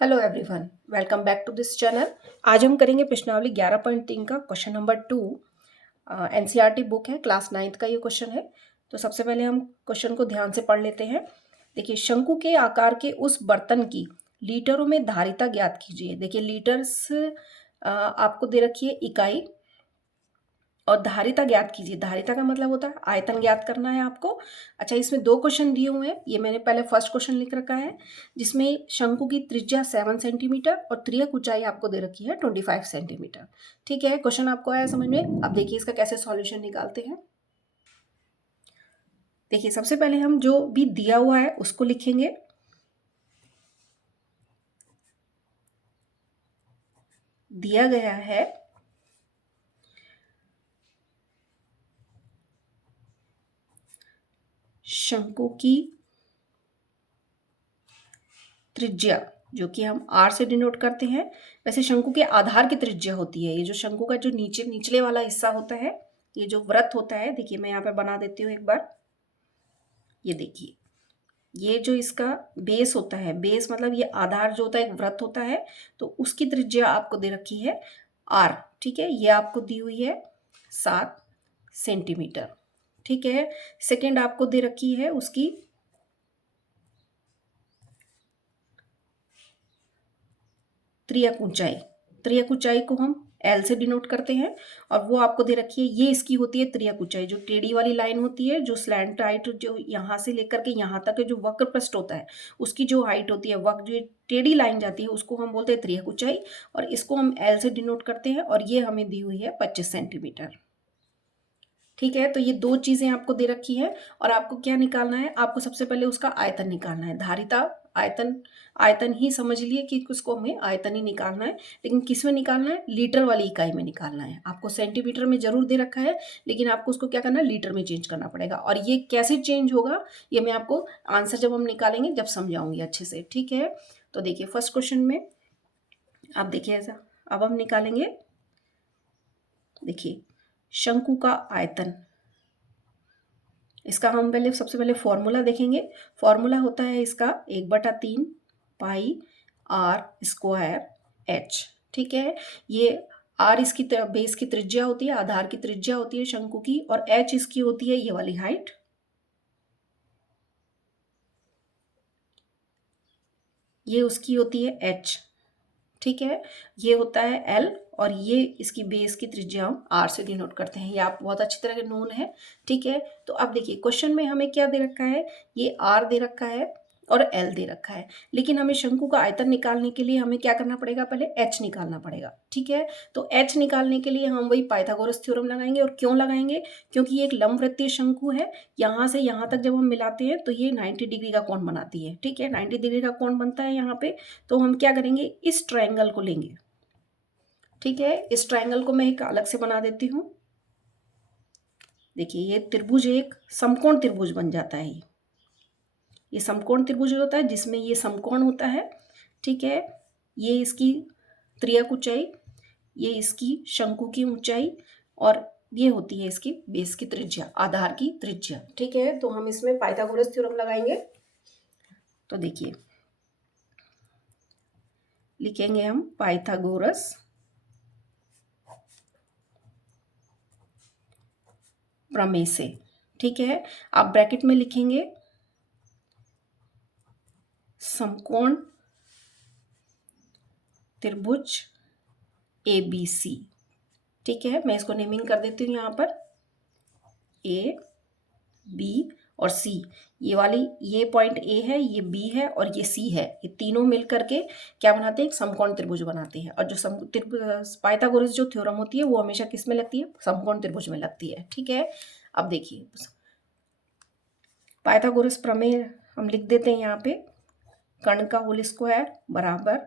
Hello everyone, welcome back to this channel. आज हम करेंगे प्रश्नावली 11.3 का क्वेश्चन नंबर 2। एनसीईआरटी बुक है, क्लास 9th का ये क्वेश्चन है। तो सबसे पहले हम क्वेश्चन को ध्यान से पढ़ लेते हैं। देखिए, शंकु के आकार के उस बर्तन की लीटरों में धारिता ज्ञात कीजिए। देखिए, लीटर्स आपको दे रखी है इकाई, और धारिता ज्ञात कीजिए। धारिता का मतलब होता है आयतन ज्ञात करना है आपको। अच्छा, इसमें दो क्वेश्चन दिए हुए हैं। ये मैंने पहले फर्स्ट क्वेश्चन लिख रखा है, जिसमें शंकु की त्रिज्या 7 सेंटीमीटर और त्रियक ऊंचाई आपको दे रखी है 25 सेंटीमीटर। ठीक है, क्वेश्चन आपको आया समझ में। अब देखिए इसका कैसे सॉल्यूशन निकालते हैं। देखिए, सबसे पहले हम जो भी दिया हुआ है उसको लिखेंगे। दिया गया है शंकु की त्रिज्या, जो कि हम आर से डिनोट करते हैं। वैसे शंकु के आधार की त्रिज्या होती है, ये जो शंकु का जो निचले वाला हिस्सा होता है, ये जो वृत्त होता है। देखिए, मैं यहाँ पे बना देती हूँ एक बार। ये देखिए, ये जो इसका बेस होता है, बेस मतलब ये आधार जो होता है, एक वृत्त होता है, तो उसकी त्रिज्या आपको दे रखी है आर। ठीक है, ये आपको दी हुई है 7 सेंटीमीटर। ठीक है, सेकेंड आपको दे रखी है उसकी त्रियक ऊंचाई। त्रियक ऊंचाई को हम एल से डिनोट करते हैं, और वो आपको दे रखी है, ये इसकी होती है त्रियक ऊंचाई। जो टेढ़ी वाली लाइन होती है, जो स्लैंट हाइट, जो यहाँ से लेकर के यहाँ तक जो वक्र पृष्ठ होता है, उसकी जो हाइट होती है, वक्र जो टेढ़ी लाइन जाती है, उसको हम बोलते हैं त्रियक ऊंचाई, और इसको हम एल से डिनोट करते हैं, और ये हमें दी हुई है 25 सेंटीमीटर। ठीक है, तो ये दो चीजें आपको दे रखी है, और आपको क्या निकालना है, आपको सबसे पहले उसका आयतन निकालना है। धारिता आयतन, आयतन ही समझ लिए कि उसको हमें आयतन ही निकालना है, लेकिन किस में निकालना है, लीटर वाली इकाई में निकालना है। आपको सेंटीमीटर में जरूर दे रखा है, लेकिन आपको उसको क्या करना है, लीटर में चेंज करना पड़ेगा। और ये कैसे चेंज होगा, ये मैं आपको आंसर जब हम निकालेंगे जब समझाऊंगी अच्छे से। ठीक है, तो देखिए फर्स्ट क्वेश्चन में आप देखिए ऐसा, अब हम निकालेंगे। देखिए, शंकु का आयतन, इसका हम पहले सबसे पहले फॉर्मूला देखेंगे। फॉर्मूला होता है इसका 1/3 पाई आर स्क्वायर एच। ठीक है, ये आर इसकी बेस की त्रिज्या होती है, आधार की त्रिज्या होती है शंकु की, और एच इसकी होती है ये वाली हाइट। ये उसकी होती है एच। ठीक है, ये होता है एल, और ये इसकी बेस की त्रिज्या हम आर से डिनोट करते हैं। ये आप बहुत अच्छी तरह से नोन है। ठीक है, तो अब देखिए क्वेश्चन में हमें क्या दे रखा है, ये आर दे रखा है और एल दे रखा है, लेकिन हमें शंकु का आयतन निकालने के लिए हमें क्या करना पड़ेगा, पहले एच निकालना पड़ेगा। ठीक है, तो एच निकालने के लिए हम वही पाइथागोरस थ्योरम लगाएंगे। और क्यों लगाएंगे, क्योंकि ये एक लंबवृत्तीय शंकु है। यहाँ से यहाँ तक जब हम मिलाते हैं तो ये 90 डिग्री का कोण बनाती है। ठीक है, 90 डिग्री का कोण बनता है यहाँ पे। तो हम क्या करेंगे, इस ट्रायंगल को लेंगे। ठीक है, इस ट्रायंगल को मैं एक अलग से बना देती हूँ। देखिए, ये त्रिभुज एक समकोण त्रिभुज बन जाता है। ये समकोण त्रिभुज होता है जिसमें ये समकोण होता है। ठीक है, ये इसकी त्रियक ऊंचाई, ये इसकी शंकु की ऊंचाई, और ये होती है इसकी बेस की त्रिज्या, आधार की त्रिज्या। ठीक है, तो हम इसमें पाइथागोरस थ्योरम लगाएंगे। तो देखिए, लिखेंगे हम पाइथागोरस प्रमेय से। ठीक है, आप ब्रैकेट में लिखेंगे समकोण त्रिभुज ABC। ठीक है, मैं इसको नेमिंग कर देती हूँ यहाँ पर A, B और C। ये वाली, ये पॉइंट A है, ये B है और ये C है। ये तीनों मिल करके क्या बनाते हैं, एक समकोण त्रिभुज बनाते हैं। और जो पाइथागोरस जो थ्योरम होती है वो हमेशा किस में लगती है, समकोण त्रिभुज में लगती है। ठीक है, अब देखिए पाइथागोरस प्रमेय हम लिख देते हैं यहाँ पे, कर्ण का होल स्क्वायर बराबर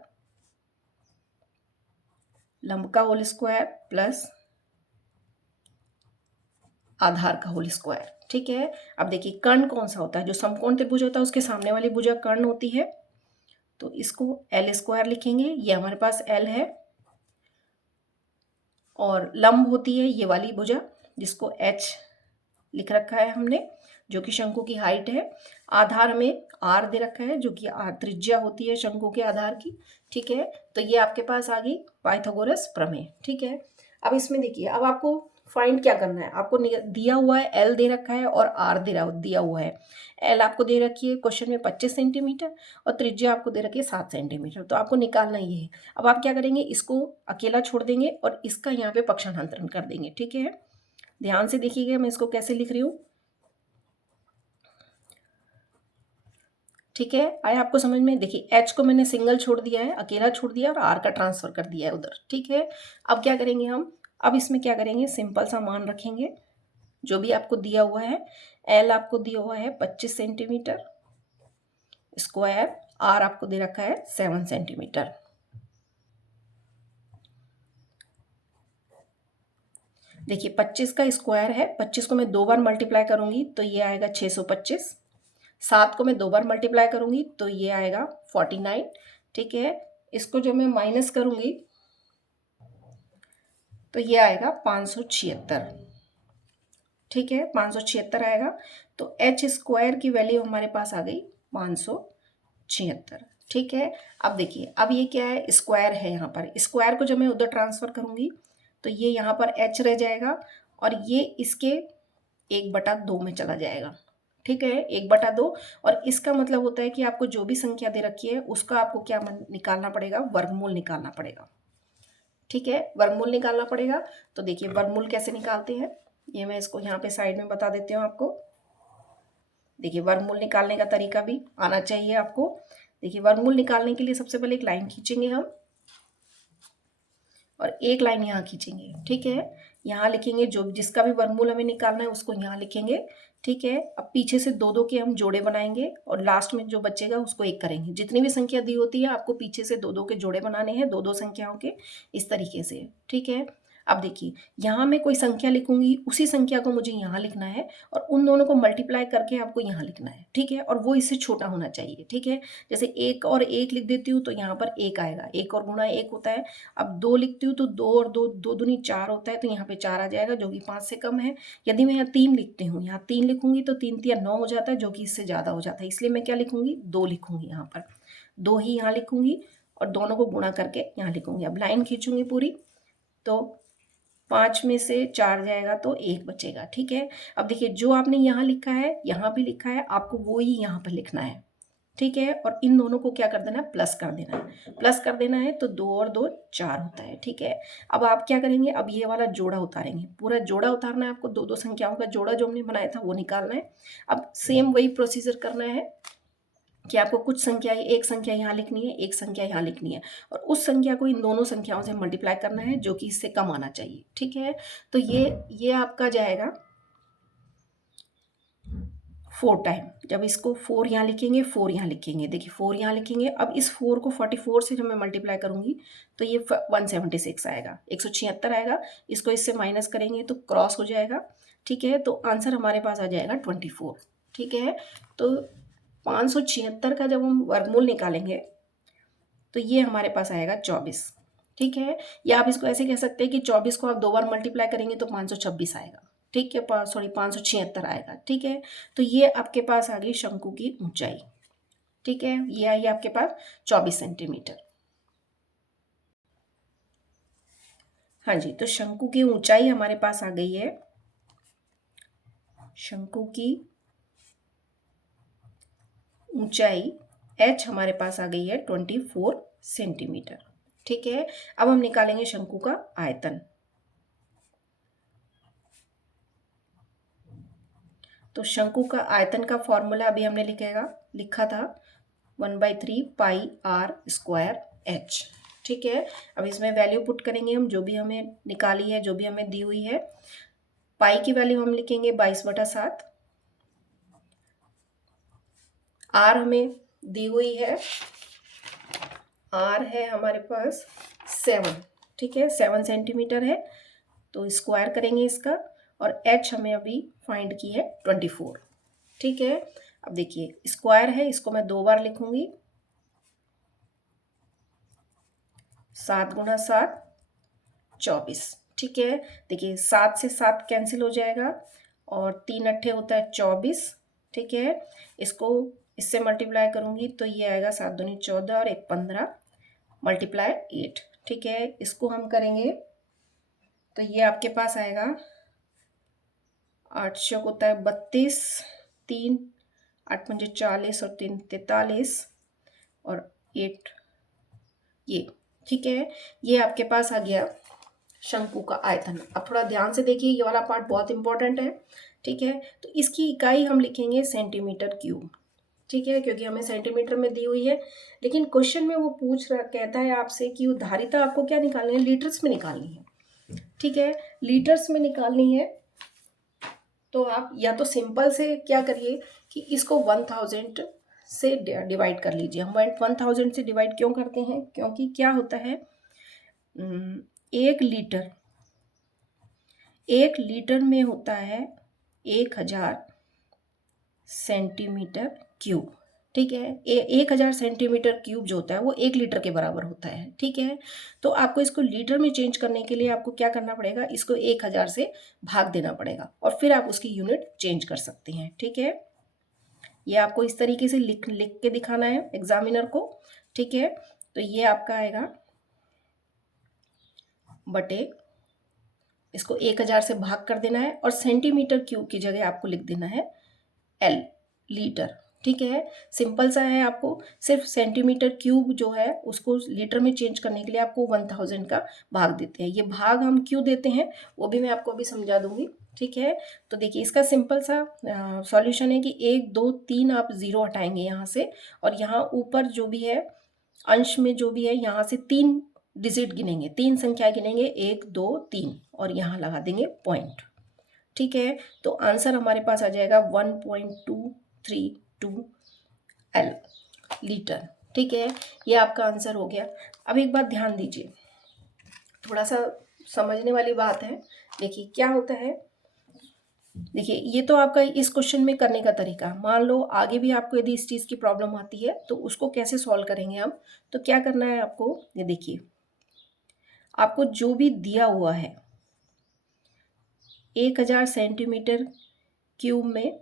लंब का होल स्क्वायर प्लस आधार का होल स्क्वायर। ठीक है, अब देखिए कर्ण कौन सा होता है, जो समकोण त्रिभुज होता है उसके सामने वाली भुजा कर्ण होती है, तो इसको एल स्क्वायर लिखेंगे। ये हमारे पास एल है, और लंब होती है ये वाली भुजा जिसको एच लिख रखा है हमने, जो कि शंकु की हाइट है। आधार में आर दे रखा है, जो कि त्रिज्या होती है शंकु के आधार की। ठीक है, तो ये आपके पास आ गई पाइथागोरस प्रमेय। ठीक है, अब इसमें देखिए, अब आपको फाइंड क्या करना है। आपको दिया हुआ है एल दे रखा है और आर दिया हुआ है। एल आपको दे रखी है क्वेश्चन में 25 सेंटीमीटर और त्रिज्या आपको दे रखी है 7 सेंटीमीटर। तो आपको निकालना ये है। अब आप क्या करेंगे, इसको अकेला छोड़ देंगे और इसका यहाँ पे पक्षांतरण कर देंगे। ठीक है, ध्यान से देखिएगा मैं इसको कैसे लिख रही हूँ। ठीक है, आया आपको समझ में। देखिए एच को मैंने सिंगल छोड़ दिया है, अकेला छोड़ दिया और आर का ट्रांसफर कर दिया है उधर। ठीक है, अब क्या करेंगे हम, अब इसमें क्या करेंगे, सिंपल सा मान रखेंगे जो भी आपको दिया हुआ है। एल आपको दिया हुआ है 25 सेंटीमीटर स्क्वायर, आर आपको दे रखा है 7 सेंटीमीटर। देखिए 25 का स्क्वायर है, 25 को मैं 2 बार मल्टीप्लाई करूंगी तो ये आएगा 625। 7 को मैं 2 बार मल्टीप्लाई करूंगी तो ये आएगा 49। ठीक है, इसको जो मैं माइनस करूंगी तो ये आएगा 576। ठीक है, 576 आएगा। तो एच स्क्वायर की वैल्यू हमारे पास आ गई 576। ठीक है, अब देखिए, अब ये क्या है, स्क्वायर है। यहाँ पर स्क्वायर को जब मैं उधर ट्रांसफर करूंगी तो ये यहाँ पर एच रह जाएगा और ये इसके 1/2 में चला जाएगा। ठीक है, 1/2। और इसका मतलब होता है कि आपको जो भी संख्या दे रखी है उसका आपको क्या निकालना पड़ेगा, वर्गमूल निकालना पड़ेगा। ठीक है, वर्गमूल निकालना पड़ेगा। तो देखिए वर्गमूल कैसे निकालते हैं, ये मैं इसको यहाँ पे साइड में बता देती हूँ आपको। देखिए वर्गमूल निकालने का तरीका भी आना चाहिए आपको। देखिए वर्गमूल निकालने के लिए सबसे पहले एक लाइन खींचेंगे हम और एक लाइन यहाँ खींचेंगे। ठीक है, यहाँ लिखेंगे जो जिसका भी वर्गमूल हमें निकालना है उसको यहाँ लिखेंगे। ठीक है, अब पीछे से 2-2 के हम जोड़े बनाएंगे और लास्ट में जो बचेगा उसको एक करेंगे। जितनी भी संख्या दी होती है आपको पीछे से 2-2 के जोड़े बनाने हैं, 2-2 संख्याओं के, इस तरीके से। ठीक है, अब देखिए यहाँ मैं कोई संख्या लिखूंगी, उसी संख्या को मुझे यहाँ लिखना है और उन दोनों को मल्टीप्लाई करके आपको यहाँ लिखना है। ठीक है, और वो इससे छोटा होना चाहिए। ठीक है, जैसे 1 और 1 लिख देती हूँ तो यहाँ पर 1 आएगा, 1 और गुणा 1 होता है। अब 2 लिखती हूँ तो 2 और 2, 2 दूनी 4 होता है, तो यहाँ पे 4 आ जाएगा जो कि 5 से कम है। यदि मैं यहाँ 3 लिखती हूँ, यहाँ 3 लिखूंगी तो 3 3 9 हो जाता है, जो कि इससे ज़्यादा हो जाता है। इसलिए मैं क्या लिखूंगी, 2 लिखूंगी, यहाँ पर 2 ही यहाँ लिखूंगी और दोनों को गुणा करके यहाँ लिखूंगी। अब लाइन खींचूंगी पूरी तो 5 में से 4 जाएगा तो 1 बचेगा। ठीक है, अब देखिए जो आपने यहाँ लिखा है यहाँ भी लिखा है, आपको वो ही यहाँ पर लिखना है। ठीक है, और इन दोनों को क्या कर देना है, प्लस कर देना है। प्लस कर देना है तो 2 और 2 4 होता है। ठीक है, अब आप क्या करेंगे, अब ये वाला जोड़ा उतारेंगे, पूरा जोड़ा उतारना है आपको। 2-2 संख्याओं का जोड़ा जो हमने बनाया था वो निकालना है। अब सेम वही प्रोसीजर करना है कि आपको कुछ संख्या, एक संख्या यहाँ लिखनी है, एक संख्या यहाँ लिखनी है और उस संख्या को इन दोनों संख्याओं से मल्टीप्लाई करना है जो कि इससे कम आना चाहिए। ठीक है, तो ये आपका जाएगा 4 टाइम। जब इसको 4 यहाँ लिखेंगे, 4 यहाँ लिखेंगे, देखिए 4 यहाँ लिखेंगे। अब इस 4 को 44 से जब मैं मल्टीप्लाई करूँगी तो ये 176 आएगा, 176 आएगा। इसको इससे माइनस करेंगे तो क्रॉस हो जाएगा। ठीक है, तो आंसर हमारे पास आ जाएगा 24। ठीक है, तो 576 का जब हम वर्गमूल निकालेंगे तो ये हमारे पास आएगा 24। ठीक है, या आप इसको ऐसे कह सकते हैं कि 24 को आप 2 बार मल्टीप्लाई करेंगे तो 526 आएगा। ठीक है, सॉरी 576 आएगा। ठीक है, तो ये आपके पास आ गई शंकु की ऊंचाई। ठीक है, ये आई आपके पास 24 सेंटीमीटर। हाँ जी, तो शंकु की ऊंचाई हमारे पास आ गई है, शंकु की ऊंचाई h हमारे पास आ गई है 24 सेंटीमीटर। ठीक है, अब हम निकालेंगे शंकु का आयतन। तो शंकु का आयतन का फॉर्मूला अभी हमने लिखा था 1/3 पाई आर स्क्वायर एच। ठीक है, अब इसमें वैल्यू पुट करेंगे हम, जो भी हमें निकाली है, जो भी हमें दी हुई है। पाई की वैल्यू हम लिखेंगे 22/7। आर हमें दी हुई है, आर है हमारे पास 7। ठीक है, 7 सेंटीमीटर है, तो स्क्वायर करेंगे इसका। और एच हमें अभी फाइंड की है 24। ठीक है, अब देखिए स्क्वायर है, इसको मैं 2 बार लिखूंगी, 7 गुणा 7 24। ठीक है, देखिए 7 से 7 कैंसिल हो जाएगा और 3 अट्ठे होता है 24, ठीक है। इसको इससे मल्टीप्लाई करूँगी तो ये आएगा 7 दूनी 14 और 1 15 मल्टीप्लाई 8, ठीक है। इसको हम करेंगे तो ये आपके पास आएगा 8 चौक होता है 32, 3 8 पंजे 40 और 3 43 और 8 ये, ठीक है। ये आपके पास आ गया शंकु का आयतन। अब थोड़ा ध्यान से देखिए, ये वाला पार्ट बहुत इंपॉर्टेंट है, ठीक है। तो इसकी इकाई हम लिखेंगे सेंटीमीटर क्यूब, ठीक है, क्योंकि हमें सेंटीमीटर में दी हुई है। लेकिन क्वेश्चन में वो पूछ रहा कहता है आपसे कि वो धारिता आपको क्या निकालनी है, लीटर्स में निकालनी है, ठीक है। लीटर्स में निकालनी है तो आप या तो सिंपल से क्या करिए कि इसको 1000 से डिवाइड कर लीजिए। हम 1000 से डिवाइड क्यों करते हैं, क्योंकि क्या होता है, 1 लीटर में होता है 1000 सेंटीमीटर क्यूब, ठीक है। 1000 सेंटीमीटर क्यूब जो होता है वो 1 लीटर के बराबर होता है, ठीक है। तो आपको इसको लीटर में चेंज करने के लिए आपको क्या करना पड़ेगा, इसको 1000 से भाग देना पड़ेगा और फिर आप उसकी यूनिट चेंज कर सकते हैं, ठीक है। ये आपको इस तरीके से लिख के दिखाना है एग्जामिनर को, ठीक है। तो ये आपका आएगा बटे, इसको 1000 से भाग कर देना है और सेंटीमीटर क्यूब की जगह आपको लिख देना है एल, लीटर, ठीक है। सिंपल सा है, आपको सिर्फ सेंटीमीटर क्यूब जो है उसको लीटर में चेंज करने के लिए आपको 1000 का भाग देते हैं। ये भाग हम क्यों देते हैं वो भी मैं आपको अभी समझा दूंगी, ठीक है। तो देखिए इसका सिंपल सा सॉल्यूशन है कि 1 2 3 आप 0 हटाएंगे यहाँ से, और यहाँ ऊपर जो भी है अंश में जो भी है यहाँ से 3 डिजिट गिनेंगे, 3 संख्या गिनेंगे, 1 2 3 और यहाँ लगा देंगे पॉइंट, ठीक है। तो आंसर हमारे पास आ जाएगा 1.232 एल लीटर, ठीक है। ये आपका आंसर हो गया। अब एक बात ध्यान दीजिए, थोड़ा सा समझने वाली बात है। देखिए क्या होता है, देखिए ये तो आपका इस क्वेश्चन में करने का तरीका। मान लो आगे भी आपको यदि इस चीज़ की प्रॉब्लम आती है तो उसको कैसे सॉल्व करेंगे हम, तो क्या करना है आपको, ये देखिए आपको जो भी दिया हुआ है 1000 सेंटीमीटर क्यूब में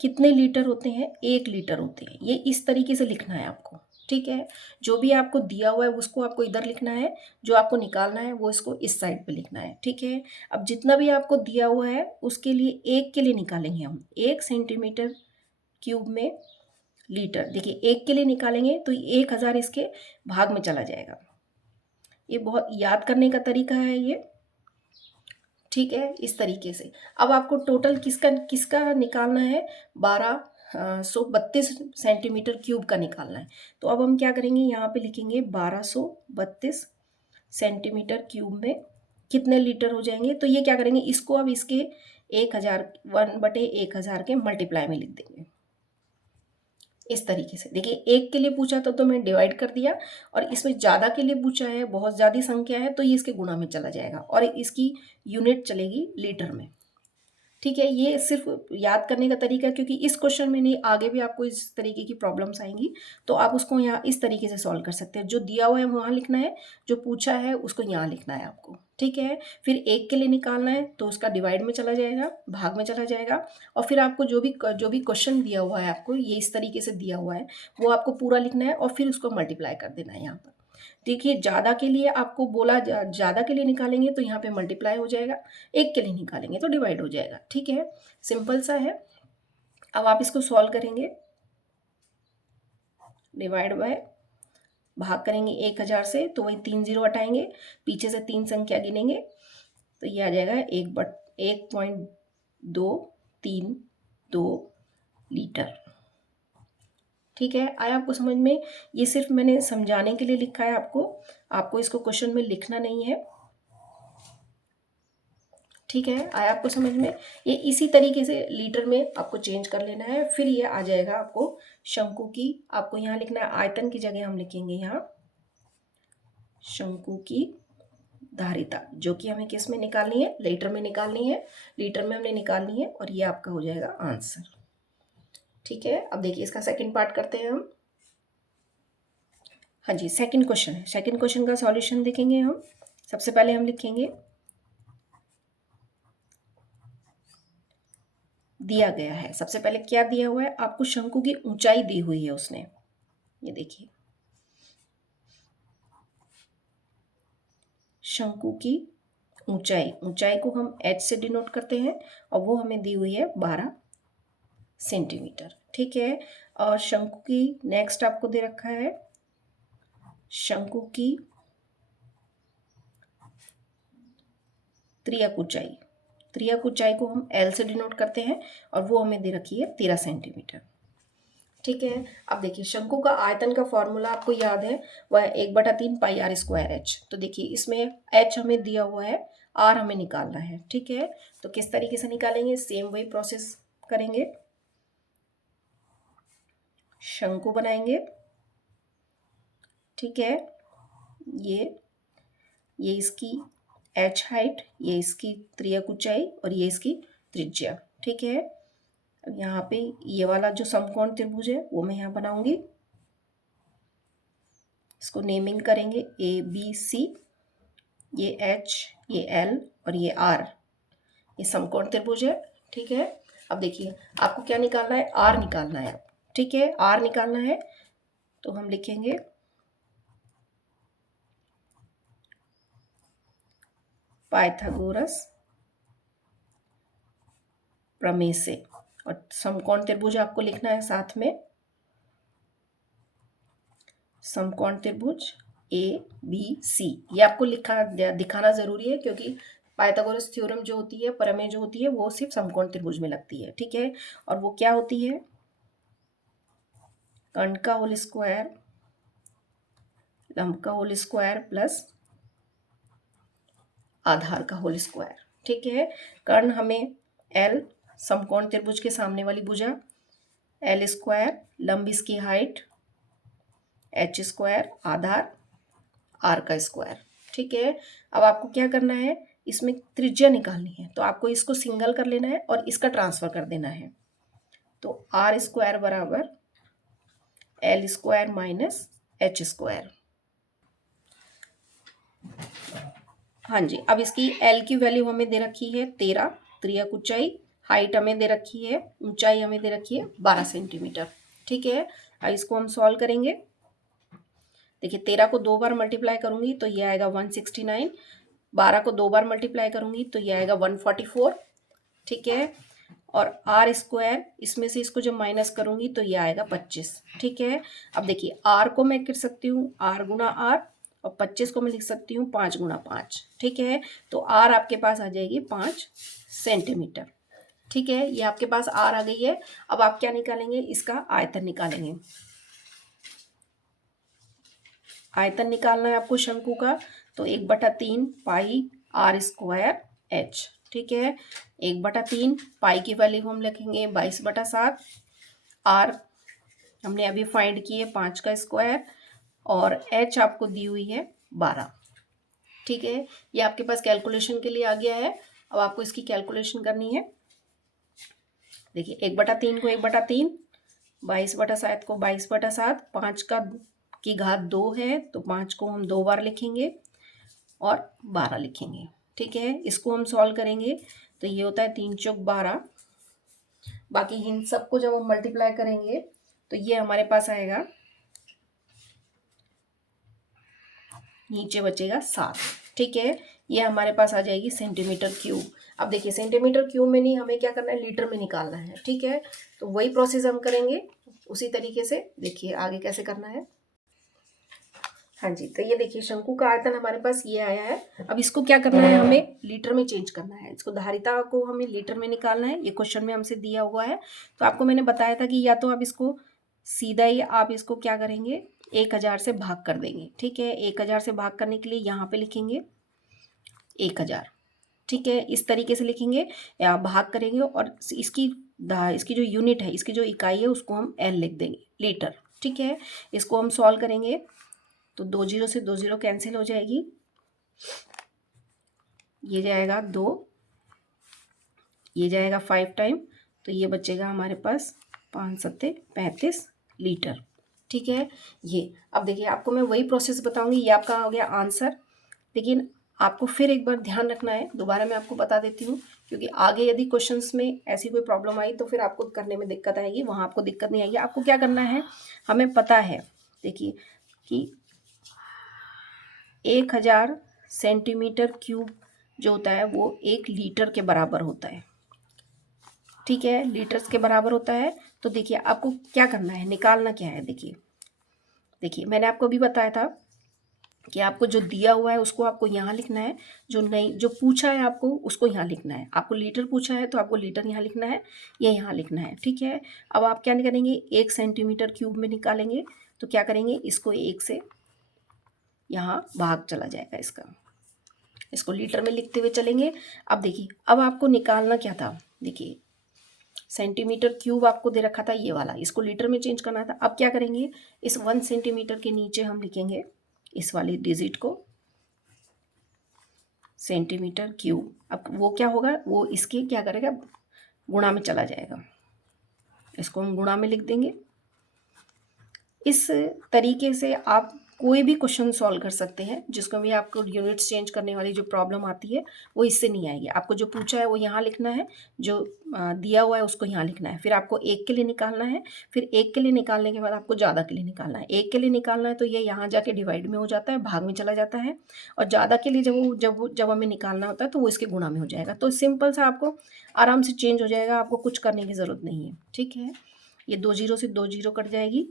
कितने लीटर होते हैं, 1 लीटर होते हैं। ये इस तरीके से लिखना है आपको, ठीक है। जो भी आपको दिया हुआ है उसको आपको इधर लिखना है, जो आपको निकालना है वो इसको इस साइड पे लिखना है, ठीक है। अब जितना भी आपको दिया हुआ है उसके लिए एक के लिए निकालेंगे हम, 1 सेंटीमीटर क्यूब में लीटर। देखिए 1 के लिए निकालेंगे तो 1000 इसके भाग में चला जाएगा। ये बहुत याद करने का तरीका है ये, ठीक है, इस तरीके से। अब आपको टोटल किसका किसका निकालना है, 1232 सेंटीमीटर क्यूब का निकालना है। तो अब हम क्या करेंगे, यहाँ पे लिखेंगे 1232 सेंटीमीटर क्यूब में कितने लीटर हो जाएंगे। तो ये क्या करेंगे, इसको अब इसके 1000 1/1000 के मल्टीप्लाई में लिख देंगे इस तरीके से। देखिए 1 के लिए पूछा था तो मैं डिवाइड कर दिया, और इसमें ज़्यादा के लिए पूछा है, बहुत ज़्यादा संख्या है, तो ये इसके गुणा में चला जाएगा और इसकी यूनिट चलेगी लीटर में, ठीक है। ये सिर्फ याद करने का तरीका है, क्योंकि इस क्वेश्चन में नहीं, आगे भी आपको इस तरीके की प्रॉब्लम्स आएंगी तो आप उसको यहाँ इस तरीके से सॉल्व कर सकते हैं। जो दिया हुआ है वहाँ लिखना है, जो पूछा है उसको यहाँ लिखना है आपको, ठीक है। फिर 1 के लिए निकालना है तो उसका डिवाइड में चला जाएगा, भाग में चला जाएगा, और फिर आपको जो भी क्वेश्चन दिया हुआ है, आपको ये इस तरीके से दिया हुआ है वो आपको पूरा लिखना है और फिर उसको मल्टीप्लाई कर देना है यहाँ पर। देखिए ज़्यादा के लिए आपको बोला, ज़्यादा के लिए निकालेंगे तो यहाँ पे मल्टीप्लाई हो जाएगा, 1 के लिए निकालेंगे तो डिवाइड हो जाएगा, ठीक है। सिंपल सा है। अब आप इसको सॉल्व करेंगे, डिवाइड बाय, भाग करेंगे 1000 से तो वही 3 0 हटाएंगे, पीछे से 3 संख्या गिनेंगे तो ये आ जाएगा 1.232 लीटर, ठीक है। आया आपको समझ में। ये सिर्फ मैंने समझाने के लिए लिखा है आपको, आपको इसको क्वेश्चन में लिखना नहीं है, ठीक है। आया आपको समझ में। ये इसी तरीके से लीटर में आपको चेंज कर लेना है, फिर ये आ जाएगा आपको शंकु की। आपको यहाँ लिखना है आयतन की जगह हम लिखेंगे यहाँ शंकु की धारिता, जो कि हमें किस में निकालनी है, लीटर में निकालनी है। लीटर में हमने निकालनी है और ये आपका हो जाएगा आंसर, ठीक है। अब देखिए इसका सेकंड पार्ट करते हैं हम। हाँ जी, सेकंड क्वेश्चन है। सेकंड क्वेश्चन का सॉल्यूशन देखेंगे हम। सबसे पहले हम लिखेंगे दिया गया है। सबसे पहले क्या दिया हुआ है आपको, शंकु की ऊंचाई दी हुई है उसने, ये देखिए शंकु की ऊंचाई, ऊंचाई को हम h से डिनोट करते हैं और वो हमें दी हुई है 12 सेंटीमीटर। ठीक है, और शंकु की नेक्स्ट आपको दे रखा है शंकु की त्रियक ऊंचाई, त्रियक ऊंचाई को हम L से डिनोट करते हैं और वो हमें दे रखी है 13 सेंटीमीटर। ठीक है, अब देखिए शंकु का आयतन का फॉर्मूला आपको याद है, वह 1/3 पाई आर स्क्वायर एच। तो देखिए इसमें एच हमें दिया हुआ है, आर हमें निकालना है। ठीक है, तो किस तरीके से निकालेंगे, सेम वही प्रोसेस करेंगे। शंकु बनाएंगे, ठीक है, ये इसकी एच हाइट, ये इसकी त्रियक ऊंचाई और ये इसकी त्रिज्या। ठीक है, अब यहाँ पे ये वाला जो समकोण त्रिभुज है वो मैं यहाँ बनाऊंगी, इसको नेमिंग करेंगे ए बी सी, ये एच, ये एल और ये आर, ये समकोण त्रिभुज है। ठीक है, अब देखिए आपको क्या निकालना है, आर निकालना है। ठीक है, आर निकालना है तो हम लिखेंगे पाइथागोरस प्रमेय से, और समकोण त्रिभुज आपको लिखना है साथ में, समकोण त्रिभुज ए बी सी। ये आपको दिखाना जरूरी है क्योंकि पाइथागोरस थ्योरम जो होती है, प्रमेय जो होती है, वो सिर्फ समकोण त्रिभुज में लगती है। ठीक है, और वो क्या होती है, कर्ण का होल स्क्वायर, लंब का होल स्क्वायर प्लस आधार का होल स्क्वायर। ठीक है, कर्ण हमें एल, समकोण त्रिभुज के सामने वाली भुजा, एल स्क्वायर, लंब इसकी हाइट, एच स्क्वायर, आधार आर का स्क्वायर। ठीक है, अब आपको क्या करना है, इसमें त्रिज्या निकालनी है, तो आपको इसको सिंगल कर लेना है और इसका ट्रांसफर कर देना है। तो आर स्क्वायर बराबर L square minus H square. हाँ जी, अब इसकी एल की वैल्यू हमें दे रखी है 13, त्रियक ऊंचाई, हाइट हमें दे रखी है, ऊंचाई हमें दे रखी है 12 सेंटीमीटर। ठीक है, अब इसको हम सॉल्व करेंगे। देखिए 13 को 2 बार मल्टीप्लाई करूंगी तो ये आएगा 169, 12 को 2 बार मल्टीप्लाई करूंगी तो ये आएगा 144। ठीक है, और आर स्क्वायर, इसमें से इसको जब माइनस करूंगी तो ये आएगा 25। ठीक है, अब देखिए आर को मैं कर सकती हूँ आर गुना आर, और 25 को मैं लिख सकती हूँ 5 गुना 5। ठीक है, तो आर आपके पास आ जाएगी 5 सेंटीमीटर। ठीक है, ये आपके पास आर आ गई है। अब आप क्या निकालेंगे, इसका आयतन निकालेंगे। आयतन निकालना है आपको शंकु का, तो 1/3 पाई आर स्क्वायर एच। ठीक है, 1/3 पाई की वैल्यू हम लिखेंगे 22/7, आर हमने अभी फाइंड की है 5 का स्क्वायर, और एच आपको दी हुई है 12। ठीक है, ये आपके पास कैलकुलेशन के लिए आ गया है। अब आपको इसकी कैलकुलेशन करनी है। देखिए 1/3 को 1/3, 22/7 को 22/7, 5 का की घात 2 है तो 5 को हम 2 बार लिखेंगे और 12 लिखेंगे। ठीक है, इसको हम सॉल्व करेंगे तो ये होता है 3 चौक 12। बाकी इन सबको जब हम मल्टीप्लाई करेंगे तो ये हमारे पास आएगा, नीचे बचेगा 7। ठीक है, ये हमारे पास आ जाएगी सेंटीमीटर क्यूब। अब देखिए सेंटीमीटर क्यूब में नहीं, हमें क्या करना है, लीटर में निकालना है। ठीक है, तो वही प्रोसेस हम करेंगे उसी तरीके से। देखिए आगे कैसे करना है। हाँ जी, तो ये देखिए शंकु का आयतन हमारे पास ये आया है। अब इसको क्या करना है, हमें लीटर में चेंज करना है। इसको धारिता को हमें लीटर में निकालना है, ये क्वेश्चन में हमसे दिया हुआ है। तो आपको मैंने बताया था कि या तो आप इसको सीधा ही आप इसको क्या करेंगे, 1000 से भाग कर देंगे। ठीक है, 1000 से भाग करने के लिए यहाँ पे लिखेंगे 1000। ठीक है, इस तरीके से लिखेंगे या भाग करेंगे, और इसकी जो यूनिट है, इसकी जो इकाई है उसको हम एल लिख देंगे, लीटर। ठीक है, इसको हम सॉल्व करेंगे तो 2 0 से 2 0 कैंसिल हो जाएगी, ये जाएगा 2, ये जाएगा 5 टाइम, तो ये बचेगा हमारे पास 5 सत्ते 35 लीटर। ठीक है, ये अब देखिए आपको मैं वही प्रोसेस बताऊंगी। ये आपका हो गया आंसर, लेकिन आपको फिर एक बार ध्यान रखना है, दोबारा मैं आपको बता देती हूँ क्योंकि आगे यदि क्वेश्चंस में ऐसी कोई प्रॉब्लम आई तो फिर आपको करने में दिक्कत आएगी, वहाँ आपको दिक्कत नहीं आएगी। आपको क्या करना है, हमें पता है देखिए कि 1000 सेंटीमीटर क्यूब जो होता है वो 1 लीटर के बराबर होता है। ठीक है, लीटर्स के बराबर होता है। तो देखिए आपको क्या करना है, निकालना क्या है। देखिए मैंने आपको अभी बताया था कि आपको जो दिया हुआ है उसको आपको यहाँ लिखना है, जो नहीं जो पूछा है आपको उसको यहाँ लिखना है। आपको लीटर पूछा है तो आपको लीटर यहाँ लिखना है, ये यहाँ लिखना है। ठीक है, अब आप क्या करेंगे, 1 सेंटीमीटर क्यूब में निकालेंगे तो क्या करेंगे, इसको 1 से यहाँ भाग चला जाएगा इसका, इसको लीटर में लिखते हुए चलेंगे। अब देखिए अब आपको निकालना क्या था, देखिए सेंटीमीटर क्यूब आपको दे रखा था ये वाला, इसको लीटर में चेंज करना था। अब क्या करेंगे, इस 1 सेंटीमीटर के नीचे हम लिखेंगे इस वाली डिजिट को सेंटीमीटर क्यूब। अब वो क्या होगा, वो इसके क्या करेगा, गुणा में चला जाएगा, इसको हम गुणा में लिख देंगे। इस तरीके से आप कोई भी क्वेश्चन सॉल्व कर सकते हैं जिसको भी आपको यूनिट्स चेंज करने वाली जो प्रॉब्लम आती है वो इससे नहीं आएगी। आपको जो पूछा है वो यहाँ लिखना है, जो दिया हुआ है उसको यहाँ लिखना है, फिर आपको 1 के लिए निकालना है, फिर 1 के लिए निकालने के बाद आपको ज़्यादा के लिए निकालना है। 1 के लिए निकालना है तो ये यहाँ जाके डिवाइड में हो जाता है, भाग में चला जाता है, और ज़्यादा के लिए जब हमें निकालना होता है तो वो इसके गुणा में हो जाएगा। तो सिंपल सा आपको आराम से चेंज हो जाएगा, आपको कुछ करने की ज़रूरत नहीं है। ठीक है, ये 2 जीरो से 2 जीरो कट जाएगी,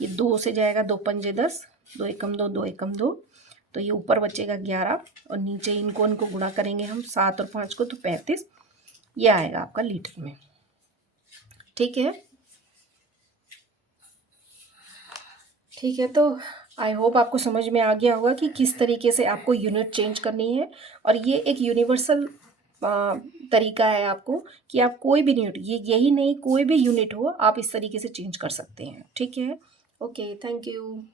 ये 2 से जाएगा 2 पंजे 10, 2 एकम 2, 2 एकम 2, तो ये ऊपर बचेगा 11, और नीचे इनको गुणा करेंगे हम 7 और 5 को तो 35, ये आएगा आपका लीटर में। ठीक है, ठीक है, तो आई होप आपको समझ में आ गया होगा कि किस तरीके से आपको यूनिट चेंज करनी है, और ये एक यूनिवर्सल तरीका है आपको कि आप कोई भी यूनिट, ये यही नहीं कोई भी यूनिट हो आप इस तरीके से चेंज कर सकते हैं। ठीक है, ओके, थैंक यू।